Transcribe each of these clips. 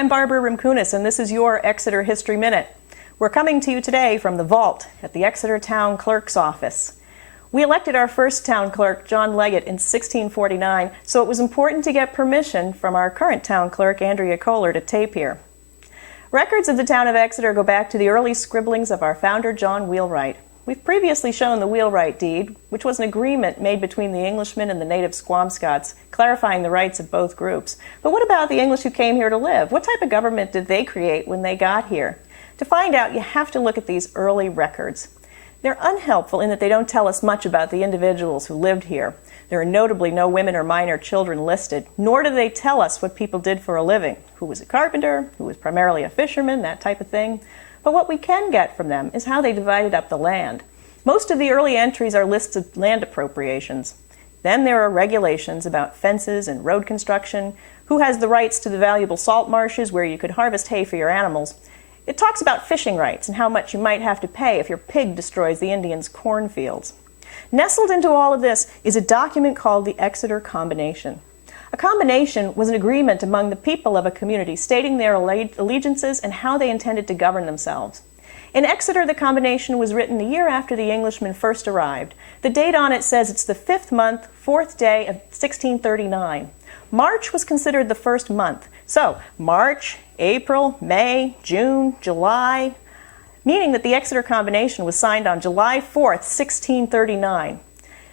I'm Barbara Rimkunis, and this is your Exeter History Minute. We're coming to you today from the vault at the Exeter Town Clerk's office. We elected our first town clerk, John Leggett, in 1649, so it was important to get permission from our current town clerk, Andrea Kohler, to tape here. Records of the town of Exeter go back to the early scribblings of our founder, John Wheelwright. We've previously shown the Wheelwright Deed, which was an agreement made between the Englishmen and the native Squamscots, clarifying the rights of both groups. But what about the English who came here to live? What type of government did they create when they got here? To find out, you have to look at these early records. They're unhelpful in that they don't tell us much about the individuals who lived here. There are notably no women or minor children listed, nor do they tell us what people did for a living, who was a carpenter, who was primarily a fisherman, that type of thing. But what we can get from them is how they divided up the land. Most of the early entries are lists of land appropriations. Then there are regulations about fences and road construction, who has the rights to the valuable salt marshes where you could harvest hay for your animals. It talks about fishing rights and how much you might have to pay if your pig destroys the Indians' cornfields. Nestled into all of this is a document called the Exeter Combination. A combination was an agreement among the people of a community stating their allegiances and how they intended to govern themselves. In Exeter, the combination was written a year after the Englishmen first arrived. The date on it says it's the 5th month, 4th day of 1639. March was considered the first month. So March, April, May, June, July, meaning that the Exeter Combination was signed on July 4th, 1639.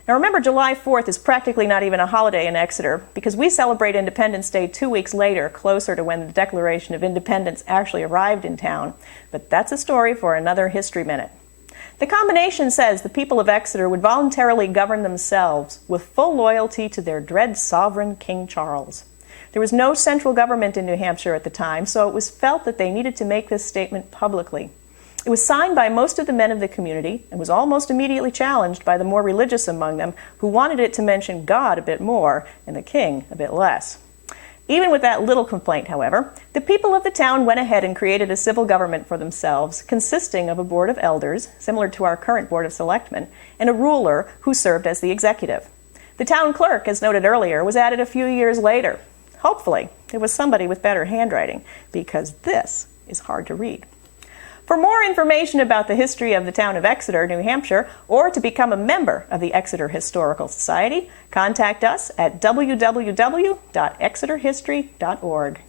Now remember, July 4th is practically not even a holiday in Exeter because we celebrate Independence Day 2 weeks later, closer to when the Declaration of Independence actually arrived in town. But that's a story for another History Minute. The combination says the people of Exeter would voluntarily govern themselves with full loyalty to their dread sovereign, King Charles. There was no central government in New Hampshire at the time, so it was felt that they needed to make this statement publicly. It was signed by most of the men of the community and was almost immediately challenged by the more religious among them who wanted it to mention God a bit more and the king a bit less. Even with that little complaint, however, the people of the town went ahead and created a civil government for themselves consisting of a board of elders, similar to our current board of selectmen, and a ruler who served as the executive. The town clerk, as noted earlier, was added a few years later. Hopefully, it was somebody with better handwriting, because this is hard to read. For more information about the history of the town of Exeter, New Hampshire, or to become a member of the Exeter Historical Society, contact us at www.exeterhistory.org.